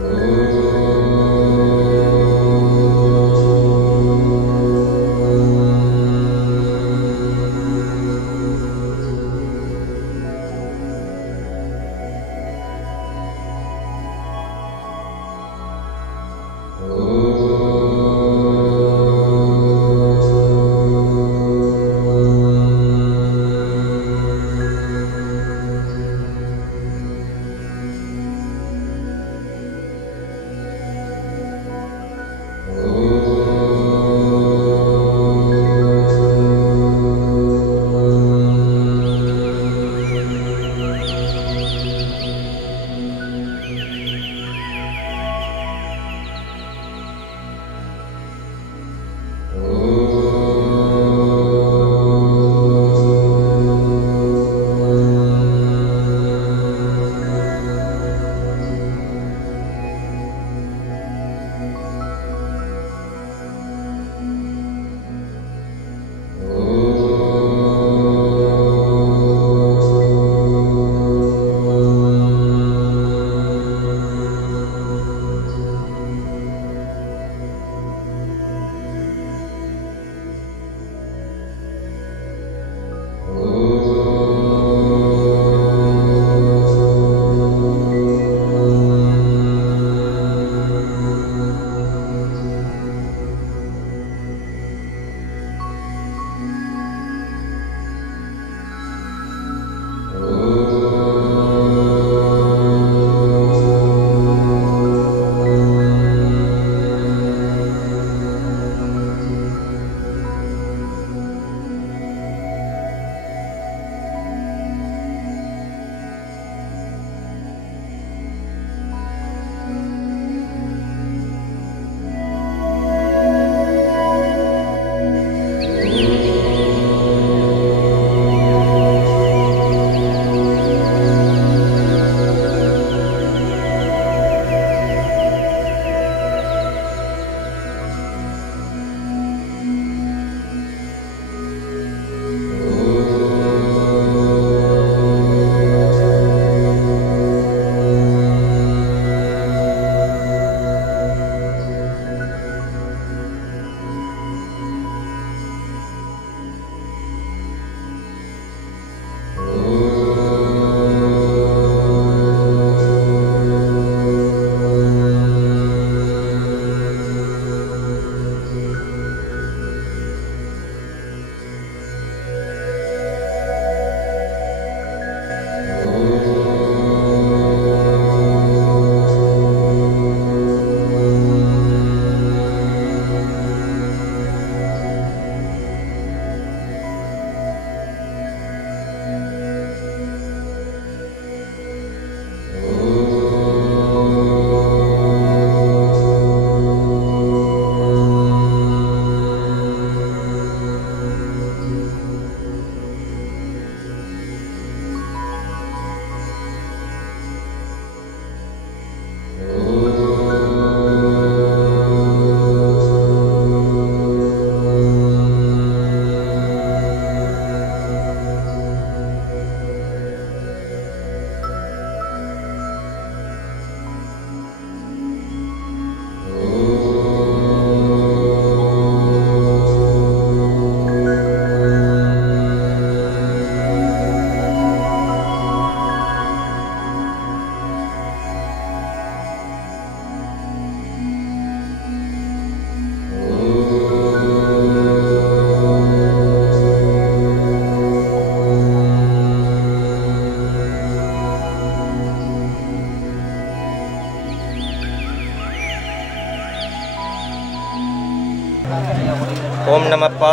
Ooh.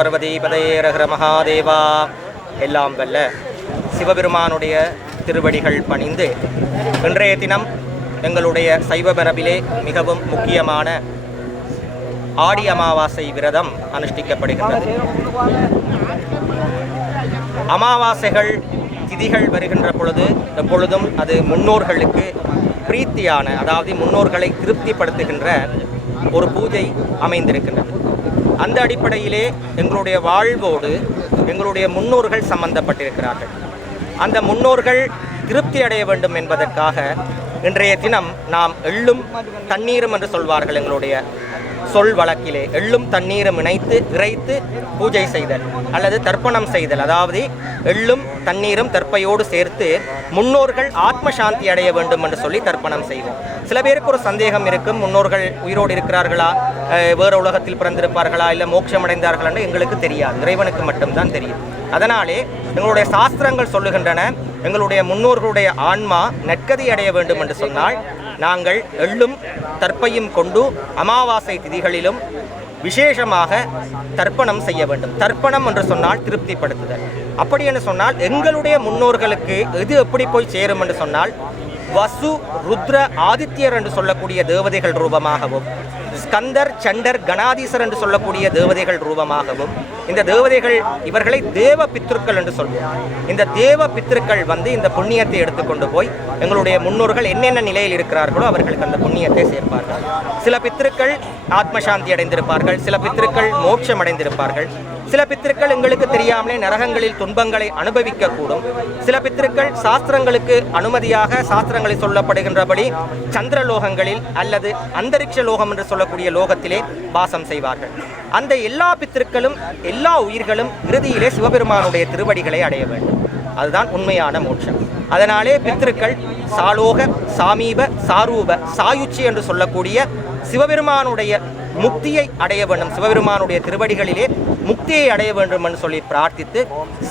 Parvati பதையரகர Mahadeva எல்லாம் வல்ல சிவபெருமானுடைய திருவடிகள் பணிந்து இன்றைய தினம் எங்களுடைய சைவ மரபிலே மிகவும் முக்கியமான ஆடி அமாவாசை விரதம் அனுஷ்டிக்கப்படுகின்றது. அமாவாசைகள் திதிகள் வருகின்ற பொழுது எப்பொழுதும் அது முன்னோர்களுக்கு பிரீத்தியான அதாவது முன்னோர்களை திருப்திப்படுத்துகின்ற ஒரு பூஜை அமைந்திருக்கின்றது. அந்த அடிப்படையிலே எங்களுடைய வாழ்வோடு எங்களுடைய முன்னோர்கள் சம்பந்தப்பட்டிருக்கிறார்கள். அந்த முன்னோர்கள் திருப்தி அடைய வேண்டும் என்பதற்காக இன்றைய தினம் நாம் எள்ளும் தண்ணீரும் என்று சொல்வார்கள் எங்களுடைய சொல் வழக்கிலே எள்ளும் தண்ணீரும் இணைத்து இறைத்து பூஜை செய்தல் அல்லது தர்ப்பணம் செய்தல். அதாவது எள்ளும் தண்ணீரும் தர்ப்பையோடு சேர்த்து முன்னோர்கள் ஆத்ம சாந்தி அடைய வேண்டும் என்று சொல்லி தர்ப்பணம் செய்வோம். சில பேருக்கு ஒரு சந்தேகம் இருக்கும் முன்னோர்கள் உயிரோடு இருக்கிறார்களா வேறு உலகத்தில் பிறந்திருப்பார்களா இல்லை மோட்சம் என்று எங்களுக்கு தெரியாது. இறைவனுக்கு மட்டும்தான் தெரியும். அதனாலே எங்களுடைய சாஸ்திரங்கள் சொல்லுகின்றன எங்களுடைய முன்னோர்களுடைய ஆன்மா நற்கதி அடைய வேண்டும் என்று சொன்னால் நாங்கள் எள்ளும் தர்ப்பையும் கொண்டு அமாவாசை திதிகளிலும் விசேஷமாக தர்ப்பணம் செய்ய வேண்டும். தர்ப்பணம் என்று சொன்னால் திருப்திப்படுத்துதல். அப்படி என்று சொன்னால் எங்களுடைய முன்னோர்களுக்கு எது எப்படி போய் சேரும் என்று சொன்னால் வசு ருத்ர ஆதித்யர் என்று சொல்லக்கூடிய தேவதைகள் ரூபமாகவும் ஸ்கந்தர் சண்டர் கணாதீசர் என்று சொல்லக்கூடிய தேவதைகள் ரூபமாகவும் இந்த தேவதைகள் இவர்களை தேவ பித்ருக்கள் என்று சொல்வோம் இந்த தேவ பித்ருக்கள் வந்து இந்த புண்ணியத்தை எடுத்துக்கொண்டு போய் எங்களுடைய முன்னோர்கள் என்னென்ன நிலையில் இருக்கிறார்களோ அவர்களுக்கு அந்த புண்ணியத்தை சேர்ப்பார்கள். சில பித்ருக்கள் ஆத்மசாந்தி அடைந்திருப்பார்கள் சில பித்ருக்கள் மோட்சம் அடைந்திருப்பார்கள். சில பித்திருக்கள் எங்களுக்கு தெரியாமலே நரகங்களில் துன்பங்களை அனுபவிக்க கூடும் சில பித்திருக்கள் சாஸ்திரங்களுக்கு அனுமதியாக சாஸ்திரங்களில் சொல்லப்படுகின்றபடி சந்திரலோகங்களில் அல்லது அந்தரிக்ஷ லோகம் என்று சொல்லக்கூடிய லோகத்திலே வாசம் செய்வார்கள். அந்த எல்லா பித்திருக்களும் எல்லா உயிர்களும் இறுதியிலே சிவபெருமானுடைய திருவடிகளை அடைய வேண்டும். அதுதான் உண்மையான மோட்சம். அதனாலே பித்திருக்கள் சாலோக சாமீப சாரூப சாயுச்சி என்று சொல்லக்கூடிய சிவபெருமானுடைய முக்தியை அடைய வேண்டும். சிவபெருமானுடைய திருவடிகளிலே முக்தியை அடைய வேண்டும் என்று சொல்லி பிரார்த்தித்து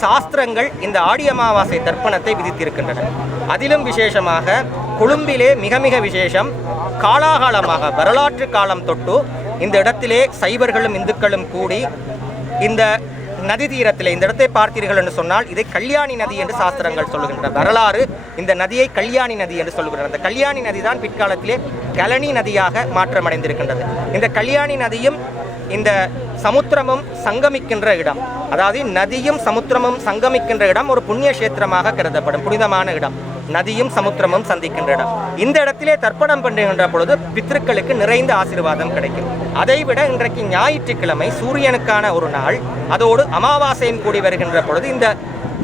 சாஸ்திரங்கள் இந்த ஆடி அமாவாசை தர்ப்பணத்தை விதித்திருக்கின்றன. அதிலும் விசேஷமாக கொழும்பிலே மிக மிக விசேஷம் காலாகாலமாக வரலாற்று காலம் தொட்டு இந்த இடத்திலே சைவர்களும் இந்துக்களும் கூடி இந்த நதி தீரத்தில் இந்த இடத்தை பார்த்தீர்கள் என்று சொன்னால் இதை கல்யாணி நதி என்று சாஸ்திரங்கள் சொல்லுகின்றன. வரலாறு இந்த நதியை கல்யாணி நதி என்று சொல்லுகின்றன. அந்த கல்யாணி நதி தான் பிற்காலத்திலே கலனி நதியாக மாற்றமடைந்திருக்கின்றது. இந்த கல்யாணி நதியும் இந்த சமுத்திரமும் சங்கமிக்கின்ற இடம். அதாவது நதியும் சமுத்திரமும் சங்கமிக்கின்ற இடம் ஒரு புண்ணிய கஷேத்திரமாக கருதப்படும். புனிதமான இடம். நதியும் சமுத்திரமும் சந்திக்கின்ற இடம் இந்த இடத்திலே தர்ப்பணம் பண்ணுகின்ற பொழுது பித்ருக்களுக்கு நிறைந்த ஆசீர்வாதம் கிடைக்கும். அதைவிட இன்றைக்கு ஞாயிற்றுக்கிழமை சூரியனுக்கான ஒரு நாள். அதோடு அமாவாசையும் கூடி வருகின்ற பொழுது இந்த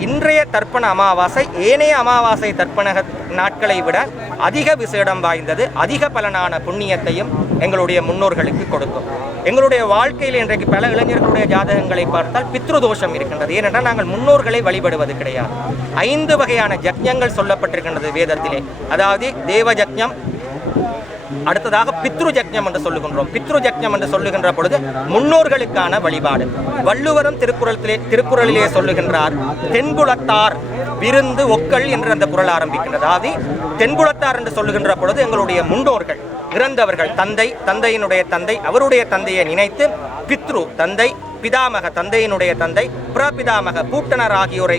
இன்றைய தர்ப்பண அமாவாசை ஏனைய அமாவாசை தர்ப்பண நாட்களை விட அதிக விசேடம் வாய்ந்தது. அதிக பலனான புண்ணியத்தையும் எங்களுடைய முன்னோர்களுக்கு கொடுக்கும். எங்களுடைய வாழ்க்கையில் இன்றைக்கு பல இளைஞர்களுடைய ஜாதகங்களை பார்த்தால் பித்ருதோஷம் இருக்கின்றது. ஏனென்றால் நாங்கள் முன்னோர்களை வழிபடுவது கிடையாது. ஐந்து வகையான ஜக்ஞங்கள் சொல்லப்பட்டிருக்கின்றது வேதத்திலே. அதாவது தேவ ஜக்ஞம் அடுத்ததாக பித்ரு ஜக்ஞம் என்று சொல்லுகின்றோம். பித்ரு ஜக்ஞம் என்று சொல்லுகின்ற பொழுது முன்னோர்களுக்கான வழிபாடு. வள்ளுவரும் திருக்குறளிலே திருக்குறளிலே சொல்லுகின்றார் தென்புலத்தார் விருந்து ஒக்கள் என்று அந்த குரல் ஆரம்பிக்கின்றது. அதாவது தென்புலத்தார் என்று சொல்லுகின்ற பொழுது எங்களுடைய முன்னோர்கள் இறந்தவர்கள் தந்தை தந்தையினுடைய தந்தை அவருடைய தந்தையை நினைத்து பித்ரு தந்தை பிதாமக தந்தையினுடைய தந்தை பிரபிதாமக பூட்டனர் ஆகியோரை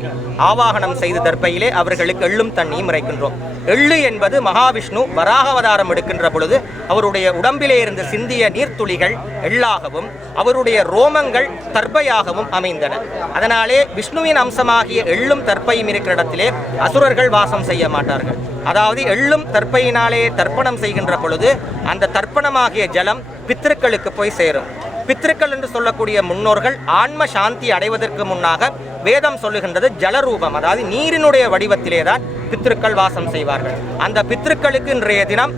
ஆவாகனம் செய்து தற்பையிலே அவர்களுக்கு எள்ளும் தண்ணியும் இறைக்கின்றோம். எள்ளு என்பது மகாவிஷ்ணு வராகவதாரம் எடுக்கின்ற பொழுது அவருடைய உடம்பிலே இருந்து சிந்திய நீர்த்துளிகள் எள்ளாகவும் அவருடைய ரோமங்கள் தர்பையாகவும் அமைந்தன. அதனாலே விஷ்ணுவின் அம்சமாகிய எள்ளும் தற்பையும் இருக்கிற இடத்திலே அசுரர்கள் வாசம் செய்ய மாட்டார்கள். அதாவது எள்ளும் தற்பையினாலே தர்ப்பணம் செய்கின்ற பொழுது அந்த தர்ப்பணமாகிய ஜலம் பித்திருக்களுக்கு போய் சேரும். பித்திருக்கள் என்று சொல்லக்கூடிய முன்னோர்கள் ஆன்ம சாந்தி அடைவதற்கு முன்னாக வேதம் சொல்லுகின்றது ஜலரூபம் அதாவது நீரினுடைய வடிவத்திலே தான் பித்திருக்கள் வாசம் செய்வார்கள். அந்த பித்திருக்களுக்கு இன்றைய தினம்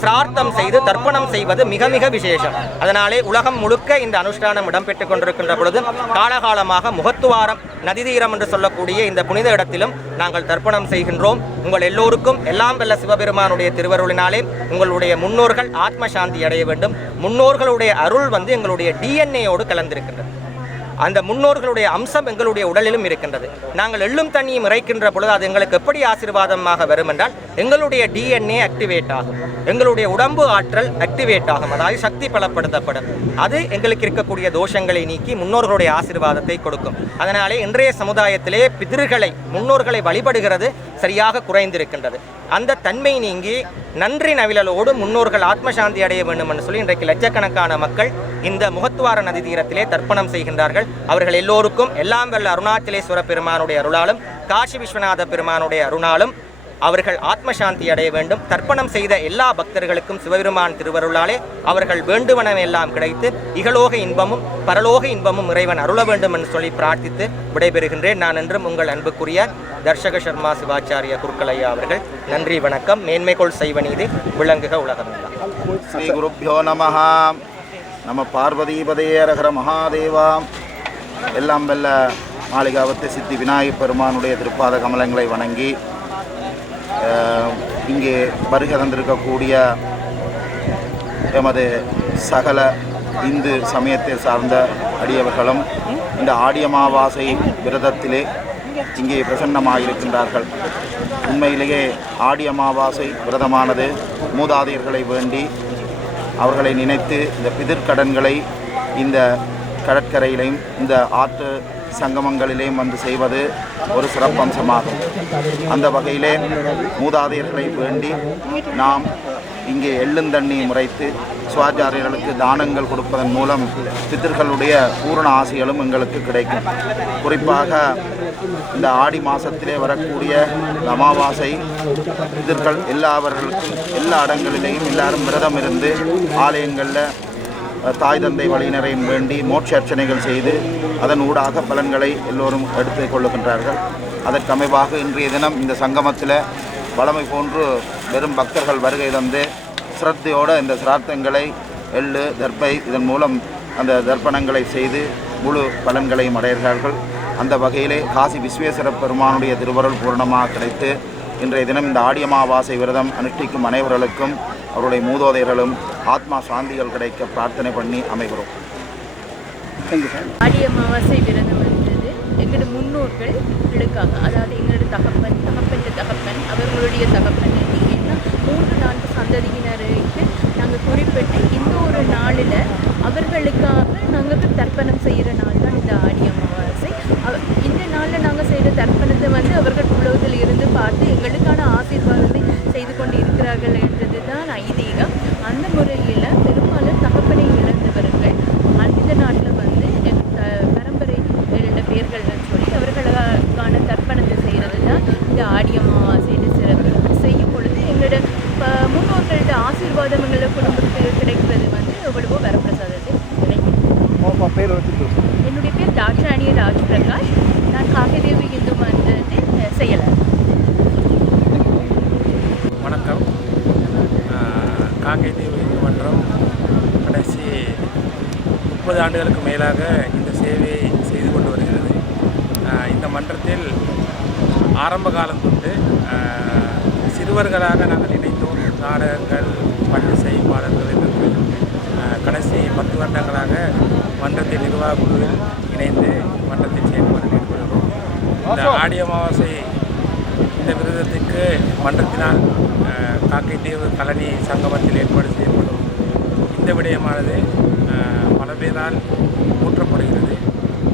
சிரார்த்தம் செய்து தர்ப்பணம் செய்வது மிக மிக விசேஷம். அதனாலே உலகம் முழுக்க இந்த அனுஷ்டானம் இடம்பெற்றுக் கொண்டிருக்கின்ற பொழுது காலகாலமாக முகத்துவாரம் நதிதீரம் என்று சொல்லக்கூடிய இந்த புனித இடத்திலும் நாங்கள் தர்ப்பணம் செய்கின்றோம். உங்கள் எல்லோருக்கும் எல்லாம் வெல்ல சிவபெருமானுடைய திருவருளினாலே உங்களுடைய முன்னோர்கள் ஆத்ம சாந்தி அடைய வேண்டும். முன்னோர்களுடைய அருள் வந்து எங்களுடைய டிஎன்ஏயோடு கலந்திருக்கின்றது. அந்த முன்னோர்களுடைய அம்சம் எங்களுடைய உடலிலும் இருக்கின்றது. நாங்கள் எள்ளும் தண்ணியும் இறைக்கின்ற பொழுது அது எங்களுக்கு எப்படி ஆசீர்வாதமாக வரும் என்றால் எங்களுடைய டிஎன்ஏ ஆக்டிவேட் ஆகும். எங்களுடைய உடம்பு ஆற்றல் ஆக்டிவேட் ஆகும். அதாவது சக்தி பலப்படுத்தப்படும். அது எங்களுக்கு இருக்கக்கூடிய தோஷங்களை நீக்கி முன்னோர்களுடைய ஆசீர்வாதத்தை கொடுக்கும். அதனாலே இன்றைய சமுதாயத்திலே பிதிர்களை முன்னோர்களை வழிபடுகிறது சரியாக குறைந்திருக்கின்றது. அந்த தன்மை நீங்கி நன்றி நவிழலோடு முன்னோர்கள் ஆத்மசாந்தி அடைய வேண்டும் என்று சொல்லி இன்றைக்கு லட்சக்கணக்கான மக்கள் இந்த முகத்துவார நதி தீரத்திலே தர்ப்பணம் செய்கின்றார்கள். செய்வார்கள் அவர்கள் எல்லோருக்கும் எல்லாம் வல்ல அருணாச்சலேஸ்வர பெருமானுடைய அருளாலும் காசி விஸ்வநாத பெருமானுடைய அருணாலும் அவர்கள் ஆத்மசாந்தி அடைய வேண்டும். தர்ப்பணம் செய்த எல்லா பக்தர்களுக்கும் சிவபெருமான் திருவருளாலே அவர்கள் வேண்டுவனவெல்லாம் கிடைத்து இகலோக இன்பமும் பரலோக இன்பமும் இறைவன் அருள வேண்டும் என்று சொல்லி பிரார்த்தித்து விடைபெறுகின்றேன். நான் என்றும் உங்கள் அன்புக்குரிய தர்ஷக சர்மா சிவாச்சாரிய குருக்கலையா அவர்கள் நன்றி வணக்கம். மேன்மைகொள் செய்வநீதி விளங்குக உலகம் ஸ்ரீ குருப்பியோ நம நம பார்வதீபதேரகர மகாதேவாம். எல்லாம் வெல்ல மாளிகாவத்து சித்தி விநாயகப் பெருமானுடைய திருப்பாத கமலங்களை வணங்கி அஹ், இங்கே வருகை தந்திருக்கக்கூடிய எமது சகல இந்து சமயத்தை சார்ந்த அடியவர்களும் இந்த ஆடியமாவாசை விரதத்திலே இங்கே பிரசன்னமாக இருக்கின்றார்கள் உண்மையிலேயே ஆடி அமாவாசை விரதமானது மூதாதையர்களை வேண்டி அவர்களை நினைத்து இந்த பிதிர்கடன்களை இந்த கடற்கரையிலையும் இந்த ஆற்று சங்கமங்களிலேயும் வந்து செய்வது ஒரு சிறப்பம்சமாகும் அந்த வகையிலே மூதாதையர்களை வேண்டி நாம் இங்கே எள்ளுந்தண்ணி முறைத்து சுவாச்சாரியர்களுக்கு தானங்கள் கொடுப்பதன் மூலம் பித்தர்களுடைய பூரண ஆசைகளும் எங்களுக்கு கிடைக்கும். குறிப்பாக இந்த ஆடி மாதத்திலே வரக்கூடிய அமாவாசை பித்தர்கள் எல்லாவர்களுக்கும் எல்லா இடங்களிலேயும் எல்லாரும் விரதம் இருந்து ஆலயங்களில் தாய் தந்தை வழியினரையும் வேண்டி மோட்ச அர்ச்சனைகள் செய்து அதன் ஊடாக பலன்களை எல்லோரும் எடுத்துக் கொள்ளுகின்றார்கள். அதற்கமைவாக இன்றைய தினம் இந்த சங்கமத்தில் வளமை போன்று வெறும் பக்தர்கள் வருகை தந்து சிரத்தையோடு இந்த சிரார்த்தங்களை எள்ளு தர்ப்பை இதன் மூலம் அந்த தர்ப்பணங்களை செய்து முழு பலன்களையும் அடைகிறார்கள். அந்த வகையிலே காசி விஸ்வேஸ்வர பெருமானுடைய திருவருள் பூரணமாக கிடைத்து இன்றைய தினம் இந்த ஆடி அமாவாசை விரதம் அனுஷ்டிக்கும் அனைவர்களுக்கும் அவருடைய மூதோதையர்களும் ஆத்மா சாந்திகள் கிடைக்க பிரார்த்தனை பண்ணி அமைகிறோம். ஆடி அமாவாசை விரதம் இருந்தது எங்களோட முன்னோர்களுக்காக அதாவது எங்களோட தகப்பன் தகப்பன் தகப்பன் அவர்களுடைய தகப்பன் என்ன மூன்று நான்கு சந்ததியினருக்கு நாங்கள் குறிப்பிட்டு இந்த ஒரு நாளில் அவர்களுக்காக நாங்கள் தர்ப்பணம் செய்கிற நாள் தான் இந்த ஆடி அமாவாசை. இந்த தர்ப்பணத்தை வந்து அவர்கள் உலகத்தில் இருந்து பார்த்து எங்களுக்கான ஆசீர்வாதத்தை செய்து கொண்டு இருக்கிறார்கள் என்றது தான் ஐதீகம். அந்த முறையில் பெரும்பாலும் தகப்பனை இழந்தவர்கள் அந்த நாட்டில் வந்து பரம்பரை இரண்டு பேர்கள் சொல்லி அவர்களுக்கான தர்ப்பணத்தை செய்கிறது தான் இந்த ஆடி அமாவாசைன்னு சிறப்பு. செய்யும் பொழுது எங்களோட முன்னோர்களோட ஆசீர்வாதம் எங்களோட குடும்பத்துக்கு கிடைக்கிறது வந்து எவ்வளவோ வரப்பிரசாதத்தை கிடைக்கும் என்னுடைய பேர் தாட்சாணி ராஜ் பிரகாஷ் நான் காக்கதேவி இந்து மன்றத்தின் செயலர் வணக்கம் ஆஹ் காங்கை தீவு இந்து மன்றம் கடைசி முப்பது ஆண்டுகளுக்கு மேலாக இந்த சேவையை செய்து கொண்டு வருகிறது ஆஹ் இந்த மன்றத்தில் ஆரம்ப காலம் ஆஹ் சிறுவர்களாக நாங்கள் இணைந்தோம். நாடகங்கள் பள்ளிசை பாடல்கள் என்று கடைசி பத்து வருடங்களாக மன்றத்தின் நிர்வாக குழுவில் இணைந்து மன்றத்தின் செயல்பாடு ஈடுபடுகிறோம் இந்த ஆடி அமாவாசை இந்த விரதத்துக்கு மன்றத்தினால் காக்கைத்தீவு கலனி சங்கமத்தில் ஏற்பாடு செய்யப்படும். இந்த விடயமானது பல பேரால் ஊற்றப்படுகிறது.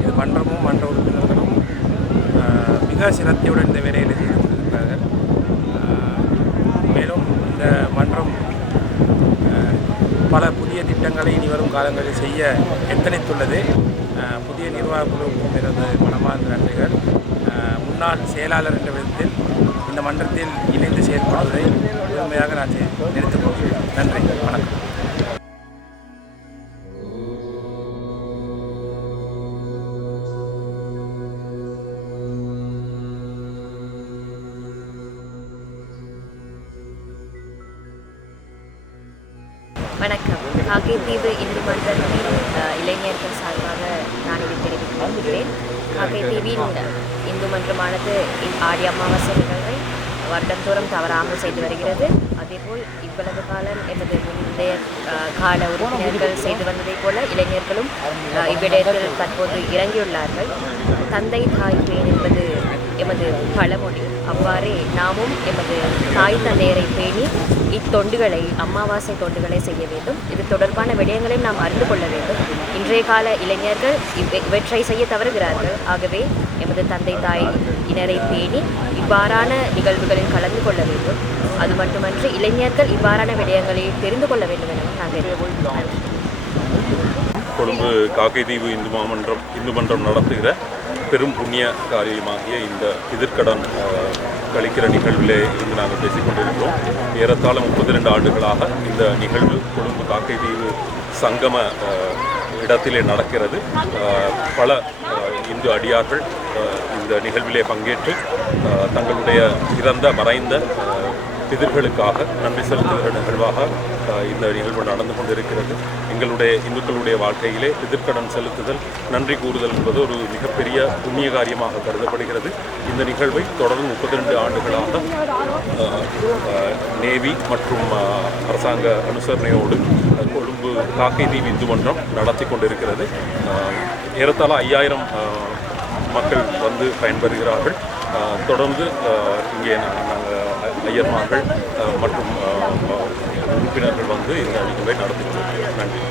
இது மன்றமும் மன்ற உறுப்பினர்களும் மிக சிரத்தையுடன் இந்த வேலையில் செய்து கொண்டிருக்கிறார்கள். மேலும் இந்த மன்றம் பல புதிய திட்டங்களை இனி வரும் காலங்களில் செய்ய எத்தனைத்துள்ளது? புதிய நிர்வாக குழுவுக்கும் எனது மனமார்ந்த நன்றிகள் முன்னாள் செயலாளர் என்ற விதத்தில் இந்த மன்றத்தில் இணைந்து செயல்படுவதை முழுமையாக நான் நினைத்துக் கொள்கிறேன். நன்றி. வணக்கம். காக்கைத்தீவு இந்து மன்றத்தின் இளைஞர்கள் சார்பாக நான் இதை தெரிவித்துக் கொள்கிறேன் காக்கைத்தீவின் இந்து மன்றமானது இ- ஆடி அமாவாசை நிகழ்வை வருடந்தோறும் தவறாமல் செய்து வருகிறது. அதேபோல் இவ்வளவு காலம் எனது முந்தைய கால உறுப்பினர்கள் செய்து வந்ததைப் போல இளைஞர்களும் அஹ், இவ்விடயத்தில் தற்போது இறங்கியுள்ளார்கள். தந்தை தாய் பேர் என்பது எமது பழமொழி. அவ்வாறே நாமும் எமது தாய் தந்தையரை பேணி இத்தொண்டுகளை அமாவாசை தொண்டுகளை செய்ய வேண்டும். இது தொடர்பான விடயங்களையும் நாம் அறிந்து கொள்ள வேண்டும். இன்றைய கால இளைஞர்கள் இவற்றை செய்ய தவறுகிறார்கள். ஆகவே எமது தந்தை தாய் இனரை பேணி இவ்வாறான நிகழ்வுகளில் கலந்து கொள்ள வேண்டும். அது மட்டுமன்றி இளைஞர்கள் இவ்வாறான விடயங்களை தெரிந்து கொள்ள வேண்டும் எனவும் நாங்கள் கேட்டுக்கொள்கிறேன் நன்றி கொழும்பு காக்கைதீவு இந்து மாமன்றம் இந்து மன்றம் நடத்துகிற பெரும் புண்ணிய காரியமாகிய இந்த எதிர்கடன் கழிக்கிற நிகழ்விலே இருந்து நாங்கள் பேசிக்கொண்டிருக்கிறோம். ஏறத்தாழ முப்பத்தி ரெண்டு ஆண்டுகளாக இந்த நிகழ்வு கொழும்பு காக்கைதீவு சங்கம இடத்திலே நடக்கிறது. பல இந்து அடியார்கள் இந்த நிகழ்விலே பங்கேற்று தங்களுடைய இறந்த மறைந்த பிதர்களுக்காக நன்றி செலுத்துகிற நிகழ்வாக இந்த நிகழ்வு நடந்து கொண்டிருக்கிறது. எங்களுடைய இந்துக்களுடைய வாழ்க்கையிலே பிதிர்கடன் செலுத்துதல் நன்றி கூறுதல் என்பது ஒரு மிகப்பெரிய புண்ணிய காரியமாக கருதப்படுகிறது. இந்த நிகழ்வை தொடர்ந்து முப்பத்தி ரெண்டு ஆண்டுகளாக நேவி மற்றும் அரசாங்க அனுசரணையோடு கொழும்பு காக்கை தீவு இந்து மன்றம் நடத்தி கொண்டிருக்கிறது. ஏறத்தாழ ஐயாயிரம் மக்கள் வந்து பயன்பெறுகிறார்கள். தொடர்ந்து இங்கே நாங்கள் ஐயர்மார்கள் மற்றும் உறுப்பினர்கள் வந்து இந்த நிகழ்வை நடத்தி நன்றி.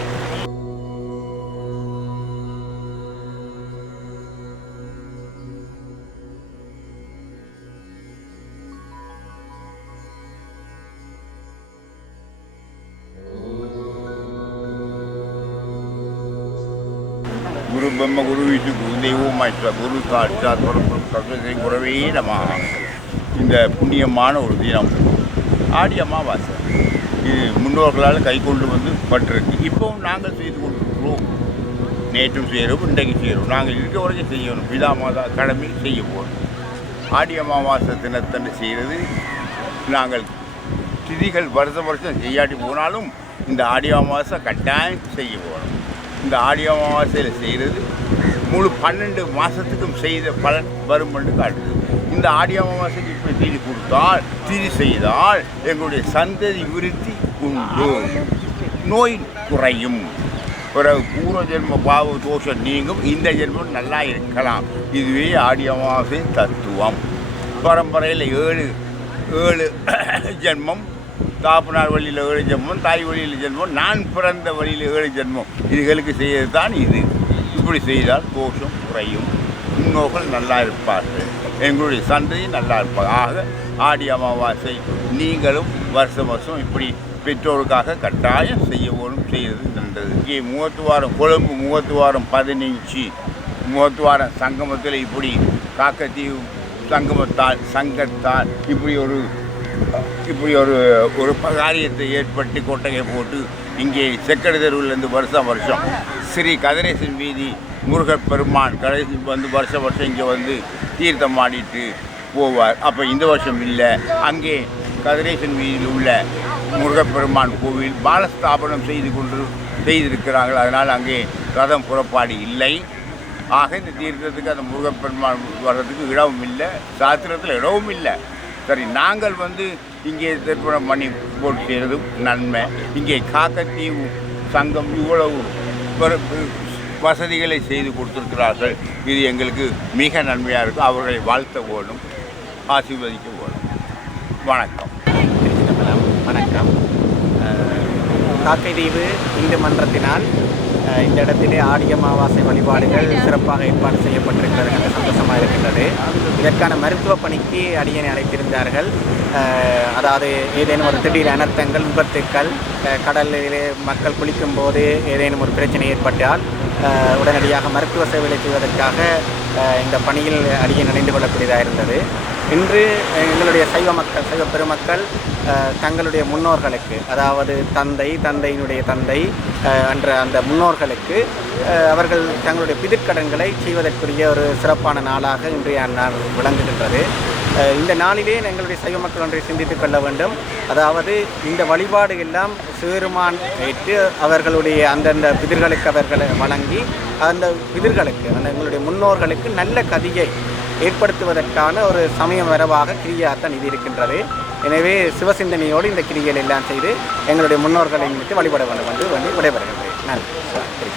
குரு பிரம்ம குரு விஷ்ணு தெய்வம் குரு சாட்சாத் பரம்பரம் சரஸ்வதி குரவே நமாக இந்த புண்ணியமான ஒரு தினம். ஆடி அமாவாசை. இது முன்னோர்களால் கை கொண்டு வந்து பட்டிருக்கு. இப்போவும் நாங்கள் செய்து கொண்டிருக்கிறோம். நேற்றும் செய்கிறோம் இன்றைக்கு செய்கிறோம். நாங்கள் இருக்க வரைக்கும் செய்யணும். பிதா மாதா கடமை செய்ய போகிறோம் ஆடி அமாவாசை தினத்தன்று செய்கிறது. நாங்கள் திதிகள் வருஷம் வருஷம் செய்யாட்டி போனாலும் இந்த ஆடி அமாவாசை கட்டாயம் செய்ய போகிறோம் இந்த ஆடி அமாவாசையில் செய்கிறது. முழு பன்னெண்டு மாதத்துக்கும் செய்த பலன் வரும் என்று காட்டுது. இந்த ஆடி அமாவாசைக்கு இப்போ திதி கொடுத்தால் திதி செய்தால் எங்களுடைய சந்ததி விருத்தி உண்டு. நோய் குறையும். பிறகு பூர்வ ஜென்ம பாவ தோஷம் நீங்கும். இந்த ஜென்மம் நல்லா இருக்கலாம். இதுவே ஆடி அமாவாசை தத்துவம். பரம்பரையில் ஏழு ஏழு ஜென்மம் தாப்பனார் வழியில் ஏழு ஜென்மம் தாய் வழியில் ஜென்மம் நான் பிறந்த வழியில் ஏழு ஜென்மம். இதுகளுக்கு செய்யறது தான் இது. இப்படி செய்தால் தோஷம் குறையும். முன்னோர்கள் நல்லா இருப்பார்கள். எங்களுடைய சந்ததி நல்லா இருப்பார். ஆக ஆடி அமாவாசை நீங்களும் வருஷம் வருஷம் இப்படி பெற்றோருக்காக கட்டாயம் செய்யவும் செய்யறது செய்கிறது நல்லது. இங்கே முகத்துவாரம் கொழும்பு முகத்துவாரம் பதினஞ்சு. முகத்துவாரம் சங்கமத்தில் இப்படி காக்கத்தீவு சங்கமத்தால் சங்கத்தால் இப்படி ஒரு இப்படி ஒரு ஒரு காரியத்தை ஏற்பட்டு கொட்டகை போட்டு இங்கே செக்கடி தெருவிலேருந்து வருஷம் வருஷம். ஸ்ரீ கதிரேசன் வீதி முருகப் பெருமான் கடைசி வந்து வருஷம் வருஷம் இங்கே வந்து தீர்த்தம் ஆடிட்டு போவார். அப்போ இந்த வருஷம் இல்லை. அங்கே கதிரேசன் வீதியில் உள்ள முருகப்பெருமான் கோவில் பாலஸ்தாபனம் செய்து கொண்டு செய்திருக்கிறார்கள். அதனால் அங்கே ரதம் புறப்பாடு இல்லை. ஆக இந்த தீர்த்தத்துக்கு அந்த முருகப்பெருமான் வர்றதுக்கு இடமும் இல்லை சாத்திரத்தில் இடமும் இல்லை. சரி நாங்கள் வந்து இங்கே திருப்பணம் பண்ணி போட்டு செய்கிறதும் நன்மை. இங்கே காக்கத்தீவு சங்கம் இவ்வளவு வசதிகளை செய்து கொடுத்துருக்கிறார்கள். இது எங்களுக்கு மிக நன்மையாக இருக்கும். அவர்களை வாழ்த்த வேணும். ஆசீர்வதிக்க வேணும். வணக்கம். வணக்கம். காக்கை காக்கைதீவு இந்து மன்றத்தினால் இந்த இடத்திலே ஆடி அமாவாசை வழிபாடுகள் சிறப்பாக ஏற்பாடு செய்யப்பட்டிருக்கிறது. என்று சந்தோஷமாக இருக்கின்றது. இதற்கான மருத்துவ பணிக்கு அடியனை அழைத்திருந்தார்கள். அதாவது ஏதேனும் ஒரு திடீர் அனர்த்தங்கள் விபத்துக்கள் கடலிலே மக்கள் குளிக்கும் போது ஏதேனும் ஒரு பிரச்சனை ஏற்பட்டால் உடனடியாக மருத்துவ சேவைகளை செய்வதற்காக இந்த பணியில் அடியை நினைந்து கொள்ளக்கூடியதாக இருந்தது. இன்று எங்களுடைய சைவ மக்கள் சைவ பெருமக்கள் தங்களுடைய முன்னோர்களுக்கு அதாவது தந்தை தந்தையினுடைய தந்தை என்ற அந்த முன்னோர்களுக்கு அவர்கள் தங்களுடைய பிதிர்க்கடன்களை செய்வதற்குரிய ஒரு சிறப்பான நாளாக இன்றைய நாள் விளங்குகின்றது. இந்த நாளிலே எங்களுடைய சைவ மக்கள் ஒன்றை சிந்தித்துக் கொள்ள வேண்டும். அதாவது இந்த வழிபாடு எல்லாம் சிறுமான் வைத்து அவர்களுடைய அந்தந்த பிதிர்களுக்கு அவர்களை வழங்கி அந்த பிதிர்களுக்கு அந்த எங்களுடைய முன்னோர்களுக்கு நல்ல கதியை ஏற்படுத்துவதற்கான ஒரு சமயம் வரவாக கிரியாத்தான் இது இருக்கின்றது. எனவே சிவசிந்தனையோடு இந்த கிரிகைகள் எல்லாம் செய்து எங்களுடைய முன்னோர்களை நினைத்து வழிபட வேண்டும் என்று வேண்டி விடைபெறுகின்றேன் நன்றி.